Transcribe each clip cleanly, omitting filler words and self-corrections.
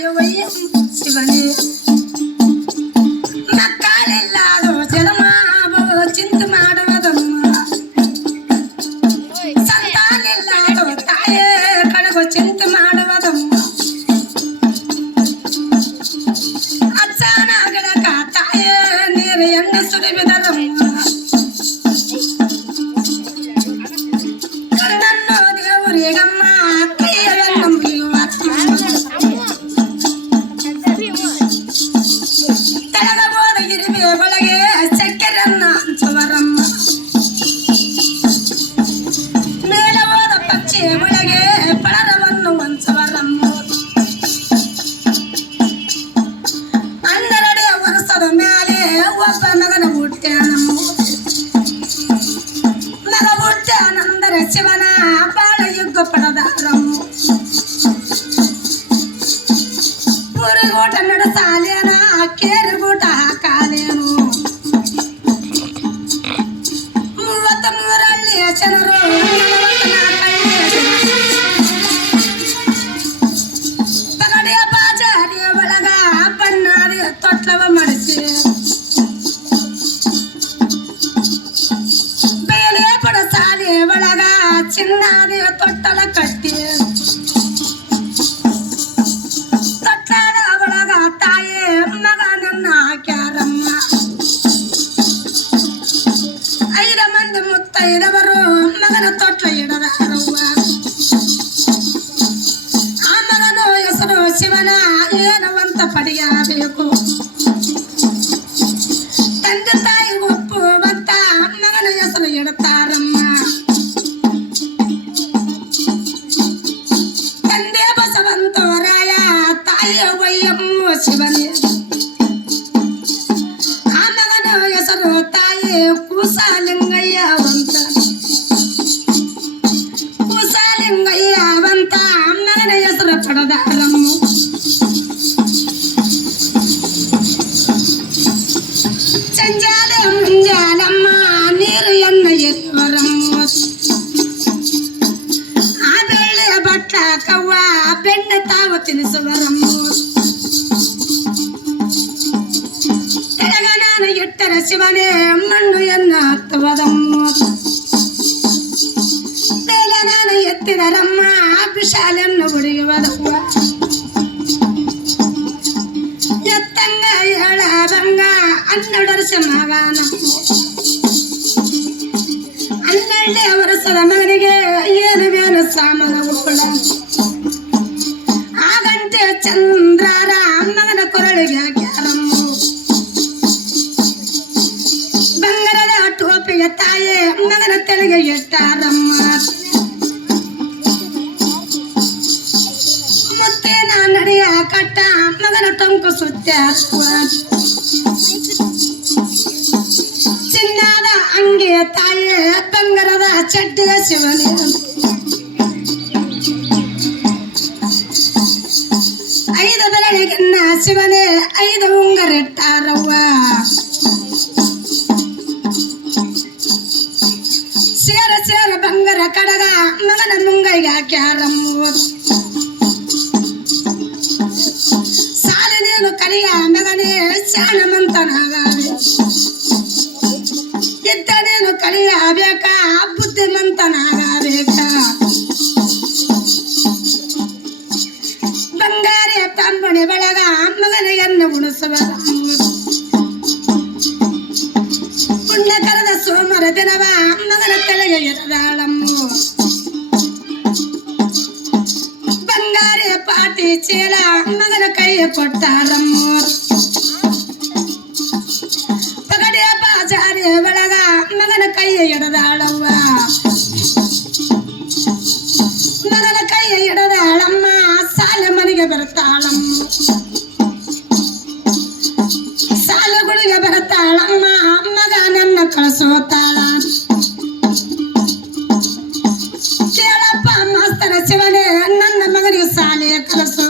ತಾಯವಯ್ಯ ಶಿವನೇ ಮಕ್ಕಳೆಲ್ಲಾದರೂ ಜನ್ಮ ಚಿಂತೆ ಮಾಡುವುದಮ್ಮ ಸಂತಾನೆಲ್ಲಾದರೂ ತಾಯೇ ಕಡಗು ಚಿಂತೆ ಮಾಡುವುದಮ್ಮ ಅಚ್ಚನ ಗಿಡಕ ತಾಯೇ ನೀರು ಎಣ್ಣೆ ಸುರಿಬಿದದಮ್ಮ ಶಿವನ ಬಾಳ ಯುಗ ಪಡೆದಾರಮ್ಮ ಊರಿಗೂಟ ನಡೆಸಾಲೇನ ಕೇರಿಗೂಟ ಹಾಕಾಲೇನು 33 ಹಳ್ಳಿಯ ಜನರು ಪಗಡಿಯ ಬಾಜಾರಿಯ ಒಳಗ ಬನ್ನಾರಿಯ ತೊಟ್ಲವ ಮಾಡಿಸಿ ಬೇಲೆ ಪಡಸಾಲೆ ಒಳಗ ಚಿನ್ನಾದಿಯ ತೊಟ್ಟಲ ಕಟ್ಟಿ ತೊಟ್ಲಾದ ಒಳಗ ತಾಯೇ ಮಗನನ್ನ ಹಾಕ್ಯಾರಮ್ಮ 5 ಮಂದಿ ಮುತ್ತೈದವರು ಮಗನ ತೊಟ್ಲ ಇಡದಾರವ್ವ ಆ ಮಗನ ಹೆಸರು ಶಿವನ ಏನವಂತ ಪಡೆಯಬೇಕು ತಂದೆ ತಾಯಿ ಒಪ್ಪುವಂತ ಮಗನ ಹೆಸರು ಇಡುತ್ತಾರಮ್ಮ ವಯ್ಯಮ್ಮ ಶಿವನೇ ಆ ಮಗನ ಹೆಸರು ತಾಯಿ ಕೂಸಲಿಂಗಯ್ಯವಂತ ಕೂಸಲಿಂಗಯ್ಯವಂತ ಮಗನ ಹೆಸರು ಪಡೆದಾರಮ್ಮ ಸಂಜಾಲೆ ಮುಂಜಾಲಮ್ಮ ನೀರು ಎನ್ನ ಎತ್ತವರಮ್ಮ ಆ ಬೆಳ್ಳಿಯ ಬಟ್ಟ ಕವ್ವ ಬೆಣ್ಣೆ ತಾವು ತಿನಿಸುವರಮ್ಮ ಎಟ್ಟರ ಶಿವನೇ ಮಣ್ಣು ಎನ್ನ ಹತ್ತುವುದಮ್ಮ ಬೇಲೆ ನಾನು ಎತ್ತಿದರಮ್ಮ ವಿಶಾಲೆಯನ್ನು ಹೊಡೆಯುವುದವ್ವ ಎತ್ತಂಗ ಹೇಳದಂಗ 12 ವರ್ಷ ಮಗನ 12 ವರ್ಷದ ಮಗನಿಗೆ ಏನು ಸಾಮಾನ ಉಳ್ಳ ಆ ಗಂಟೆ ಚಂದ್ರಾರ ಮಗನ ಕೊರಳಿಗೆ ಹಾಕ್ಯಾರಮ್ಮ ಬಂಗಾರದ ಟೋಪಿಗೆ ತಾಯೇ ಮಗನ ತೆಲೆಗೆ ಇಟ್ಟಾರಮ್ಮ ಮುತ್ತೇನ ನಡಿಯ ಕಟ್ಟ ಮಗನ ಟೊಂಕು ಸುತ್ತ ಚಿನ್ನದ ಅಂಗಿಯ ತಾಯೇ ಬಂಗಾರದ ಚಡ್ಡಿಯ ಶಿವನೇ 5 ಬೆರಳಿಗೆನ್ನ ಶಿವನೇ 5 ಉಂಗರ ಇಟ್ಟಾರವ್ವ ಸೇರ ಬಂಗಾರ ಕಡಗ ಮಗನ ಮುಂಗೈಗೆ ಹಾಕ್ಯಾರಮ್ಮ ಸಾಲಿನೇನು ಕಲಿಯ ಮಗನೇ ಶಾಣಮಂತನಾಗವೆ ಇದ್ದನೇನು ಕಲಿಯಬೇಕ ಬುದ್ಧಿಮಂತನಾಗಬೇಕ ಬಂಗಾರ ತಂಬಣೆ ಬೆಳಗ ಮಗನಿಗೆನ್ನು ಉಣಿಸುವ ಪುಣ್ಯ ಕರೆದ ಸೋಮರ ದಿನವ ಮಗನ ತೆಲೆಗೆ ಎತ್ತದಾಳಮ್ಮ ಬಂಗಾರ ಪಾಟಿ ಚೀಲ ಮಗನ ಕೈಯ ಕೊಟ್ಟಾರಮ್ಮ ಪಗಡಿಯ ಬಾಜಾರಿಯ ಬೆಳಗ ಮಗನ ಕೈಯ ಎಡದಾಳವ್ವ ಮಗನ ಕೈಯ ಎಡದಾಳಮ್ಮ ಸಾಲ ಮನೆಗೆ ಬರ್ತಾಳಮ್ಮ ಸಾಲುಗಳಿಗೆ ಬರ್ತಾಳಮ್ಮ ಮಗ ನನ್ನ ಕಳಿಸೋತಾಳ ಕೇಳಪ್ಪ ಮಾಸ್ತರ ಶಿವನೇ ನನ್ನ ಮಗನಿಗೆ ಸಾಲೆ ಕಲಿಸು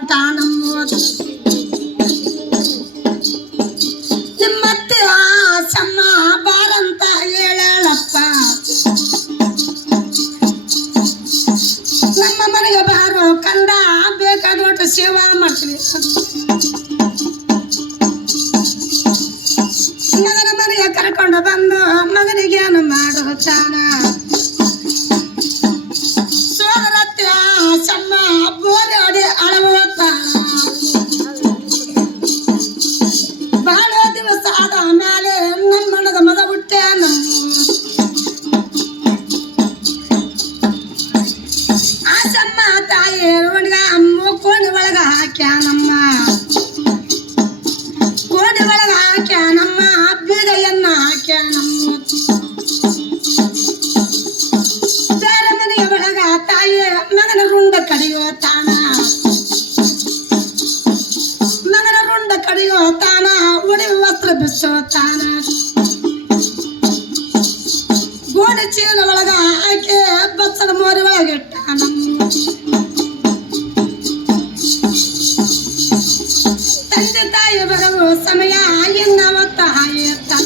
ಕೊಟ್ಟ ನಮ್ಮ ನಿಮ್ಮತ್ತೆ ಆಸಮ್ಮ ಬಾರಂತ ಹೇಳಪ್ಪ ನಮ್ಮ ಮನೆಗೆ ಬಾರೋ ಕಂದ ಬೇಕಾದೊಟ್ಟು ಸೇವಾ ಮಾಡ್ತೀವಿ ಮಗನ ಮನೆಗೆ ಕರ್ಕೊಂಡು ಬಂದು ಮಗನಿಗೆ ಏನು ಮಾಡುತ್ತಾನ ಸೋದರತ್ತೆ ಆಸಮ್ಮ ಬೋರಾಡಿ ಅಳವತ್ತಾಳ ಬಹಳ ದಿವಸ ಆದ ಮೇಲೆ ನಮ್ಮಣ್ಣದ ಮಗ ಹುಟ್ಟೆ ಆಸಮ್ಮ ತಾಯಿ ಒಣಗ ಅಮ್ಮ ಕೋಣಿ ಒಳಗ ಹಾಕ್ಯಾನಮ್ಮ ಕೋಣಿ ಒಳಗ ಹಾಕ್ಯಾನಮ್ಮ ಬೀಗಯ್ಯನ್ನ ಹಾಕ್ಯಾನಮ್ಮ ಬೇರೆ ಮನೆಯ ಒಳಗ ತಾಯಿ ಮಗನ ರುಂಡ ಕಡಿಯೋ ತಾನ ಮಗನ ರುಂಡ ಕಡಿಯೋ ತಾನ ಒಡಿ ವಸ್ತ್ರ ಬಿಸೋ ತಾನ ಗೋಣಿ ಚೀಲ ಒಳಗ ಹಾಕಿ ಬಚ್ಚನ ಮೋರಿ ಒಳಗಿಟ್ಟಾನಮ್ಮ ತಂದೆ ತಾಯಿ ಬರುವ ಸಮಯ ಇನ್ನವತ್ತ ಹಾಯಿರ್ತಾನ